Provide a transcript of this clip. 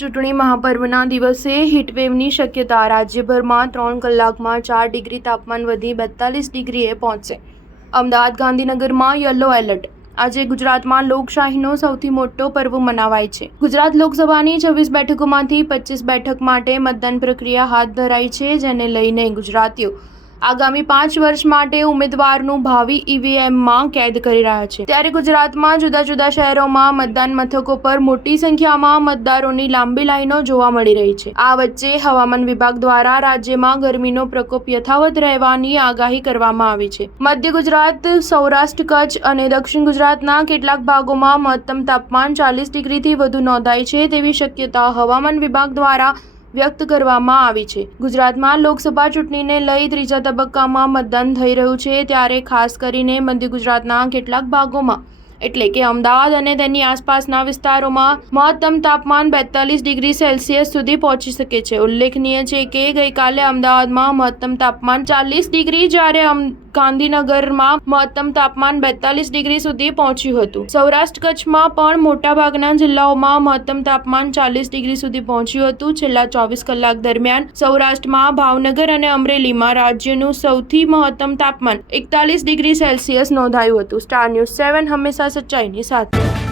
ચૂંટણી મહાપર્વના દિવસે હીટવેવની શક્યતા. રાજ્યભરમાં 3 કલાકમાં 4 ડિગ્રી તાપમાન વધી 42 ડિગ્રીએ પહોંચશે. અમદાવાદ ગાંધીનગરમાં યલો એલર્ટ. આજે ગુજરાતમાં લોકશાહીનો સૌથી મોટો પર્વ મનાવાય છે. ગુજરાત લોકસભાની 26 બેઠકોમાંથી 25 બેઠક માટે મતદાન પ્રક્રિયા હાથ ધરાઈ છે, જેને લઈને ગુજરાતીઓ આગામી 5 વર્ષ માટે ઉમેદવારનું ભાવિ ઈવીએમમાં કેદ કરી રહ્યા છે. ત્યારે ગુજરાતમાં જુદા જુદા શહેરોમાં મતદાન મથકો પર મોટી સંખ્યામાં મતદારોની લાંબી લાઈનો જોવા મળી રહી છે. આ વચ્ચે હવામાન વિભાગ દ્વારા રાજ્યમાં ગરમીનો પ્રકોપ યથાવત રહેવાની આગાહી કરવામાં આવી છે. મધ્ય ગુજરાત, સૌરાષ્ટ્ર, કચ્છ અને દક્ષિણ ગુજરાતના કેટલાક ભાગોમાં મહત્તમ તાપમાન 40 ડિગ્રીથી વધુ નોંધાય છે તેવી શક્યતા હવામાન વિભાગ દ્વારા વ્યક્ત કરવામાં આવી છે. ગુજરાતમાં લોકસભા ચૂંટણીને લઈ ત્રીજા તબક્કામાં મતદાન થઈ રહ્યું છે, ત્યારે ખાસ કરીને મધ્ય ગુજરાતના કેટલાક ભાગોમાં એટલે કે અમદાવાદ અને તેની આસપાસના વિસ્તારોમાં મહત્તમ તાપમાન 42 ડિગ્રી સેલ્સિયસ સુધી પહોંચી શકે છે. ઉલ્લેખનીય છે કે ગઈકાલે અમદાવાદમાં મહત્તમ તાપમાન 40 ડિગ્રી જ્યારે ગાંધીનગરમાં મહત્તમ તાપમાન 42 ડિગ્રી સુધી પહોંચ્યું હતું. સૌરાષ્ટ્ર કચ્છમાં પણ મોટાભાગના જિલ્લાઓમાં મહત્તમ તાપમાન 40 ડિગ્રી સુધી પહોંચ્યું હતું. છેલ્લા 24 કલાક દરમિયાન સૌરાષ્ટ્રમાં ભાવનગર અને અમરેલીમાં રાજ્યનું સૌથી મહત્તમ તાપમાન 41 ડિગ્રી સેલ્સિયસ નોંધાયું હતું. સ્ટાર ન્યૂઝ 7 હંમેશા સચ્ચાઈની સાથે.